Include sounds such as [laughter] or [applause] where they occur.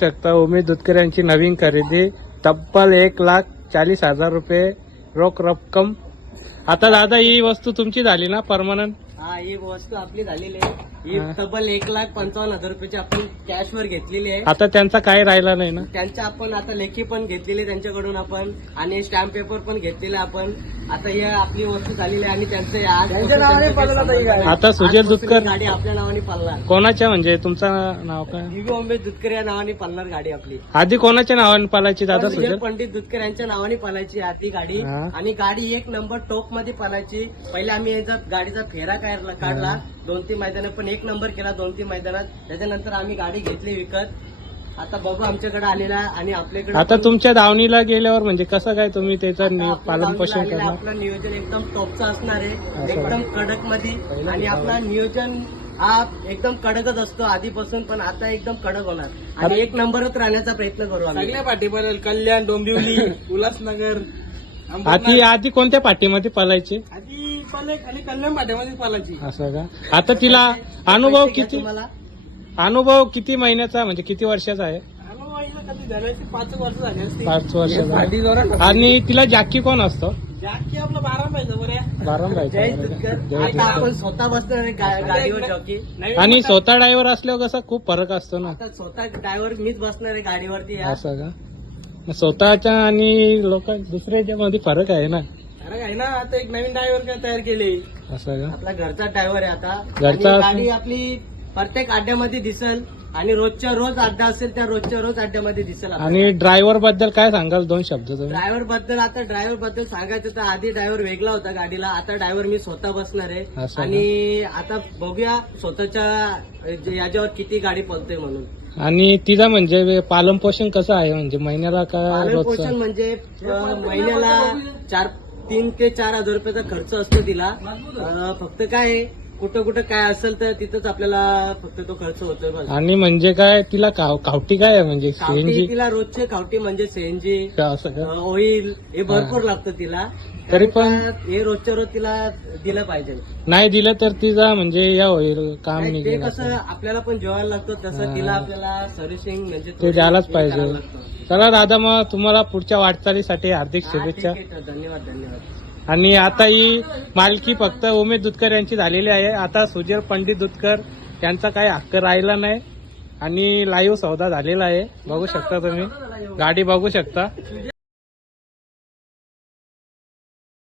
शकता. उमेश दुधकर यांची नवीन खरेदी. तब्बल एक लाख चाळीस हजार रुपये रोख रक्कम. आता दादा ही वस्तू तुमची झाली ना परमनंट हा ही वस्तू आपली झालेली आहे. ही. तब्बल एक लाख पंचावन्न हजार रुपयाची आपण कॅश वर घेतलेली आहे. आता त्यांचा काय राहिला नाही ना? त्यांच्या आपण आता लेखी पण घेतलेली आहे त्यांच्याकडून आपण आणि स्टॅम्प पेपर पण घेतलेले आपण. आता ही आपली वस्तू झालेली आहे आणि त्यांचं संबंध नाही. आता सुजय आजपासून दुधकर- गाडी आपल्या नावाने पालणार कोणाच्या म्हणजे? तुमचं नाव काय? दिव्य उमेश दुधकर या नावाने पालणार गाडी आपली. आधी कोणाच्या नावाने पालायची दादा सुजय? सुजल पंडित दुधकर यांच्या नावाने पालायची आधी गाडी. हा. आणि गाडी एक नंबर टोपमध्ये पालायची पहिले आम्ही याचा गाडीचा फेरा काढला काढला. दोन तीन मैदानात पण एक नंबर केला दोन तीन मैदानात. त्याच्यानंतर आम्ही गाडी घेतली विकत. आता बघू आमच्याकडे आलेला आणि आपल्याकडे आता तुमच्या दावणीला गेल्यावर म्हणजे कसं काय तुम्ही त्याचं पालन पोषण करणार? आपलं नियोजन एकदम टॉपचं असणार आहे. एकदम कडकमध्ये आणि आपला नियोजन हा एकदम कडकच असतो आधीपासून पण आता एकदम कडक होणार. आणि एक नंबरच राहण्याचा प्रयत्न करू आम्ही. सगळ्या पाठी पडेल कल्याण डोंबिवली [laughs] उल्हासनगर आधी आधी कोणत्या पाठीमध्ये पालायची? आधी खाली कल्याण असं का? आता तिला अनुभव किती? तुम्हाला. अनुभव किती महिन्याचा म्हणजे किती वर्षाचा आहे? कधी पाच वर्ष झाले असते पाच वर्षाचा आणि तिला जाकी कोण असतो? जास्त आपलं बारा पाहिजे बरं जय आता. आपण स्वतः बसणार आहे गा- गाडीवर जॉकी नवीन आणि स्वतः ड्रायव्हर असल्यावर कसा? खूप फरक असतो ना. आता स्वतः ड्रायव्हर मीच बसणार आहे गाडीवरती या. असं का? मग स्वतःच्या आणि लोक दुसऱ्याच्या मध्ये फरक आहे ना. अरे काय ना आता एक नवीन ड्रायव्हर काय तयार केले. असं का? आपला घरचा ड्रायव्हर आहे आता. घरचा आणि गाडी आपली प्रत्येक अड्ड्यामध्ये दिसल. आणि रोजच्या रोज अड्डा असेल त्या रोजच्या रोज अड्ड्यामध्ये दिसेल आणि ड्रायव्हरबद्दल काय सांगाल दोन शब्द तुम्ही? ड्रायव्हरबद्दल आता ड्रायव्हरबद्दल सांगायचं तर आधी ड्रायव्हर वेगळा होता गाडीला. आता ड्रायव्हर मी स्वतः बसणार आहे. असं का? आणि आता बघूया स्वतःच्या अ, याच्यावर किती गाडी पळतोय म्हणून. आणि तिला म्हणजे पालन पोषण कसं आहे? म्हणजे महिन्याला का पालन पोषण रोजचं म्हणजे अ, महिन्याला चार तीन ते चार हजार रुपयाचा खर्च असतो तिला. फक्त काय आहे, कुठं कुठं काय असेल तर तिथंच आपल्याला फक्त तो खर्च होतोय बस आणि म्हणजे काय तिला काव- कावटी काय आहे म्हणजे? खावटी सीएनजी तिला रोजचे खावटी म्हणजे सीएनजी असं का? ऑइल हे भरपूर लागतं तिला. तरी पण- त्यामुळे हे रोजच्या रोज तिला दिलं पाहिजे. नाही दिलं तर तिचा म्हणजे या होईल काम नाही, ते निघेल कसं असं. आपल्याला पण जेवायला लागतं तसं हा. तिला आपल्याला सर्व्हिसिंग म्हणजे ते द्यायलाच पाहिजे. लागतं. चला दादा मग तुम्हाला पुढच्या वाटचालीसाठी हार्दिक हा, शुभेच्छा. आहे, धन्यवाद धन्यवाद. आणि आता ही मालकी फक्त उमेश दुधकर यांची झालेली आहे. आता सुजय पंडित दुधकर यांचा काही हक्क राहिला नाही आणि लाईव्ह सौदा झालेला आहे. बघू शकता तुम्ही. गाडी बघू शकता.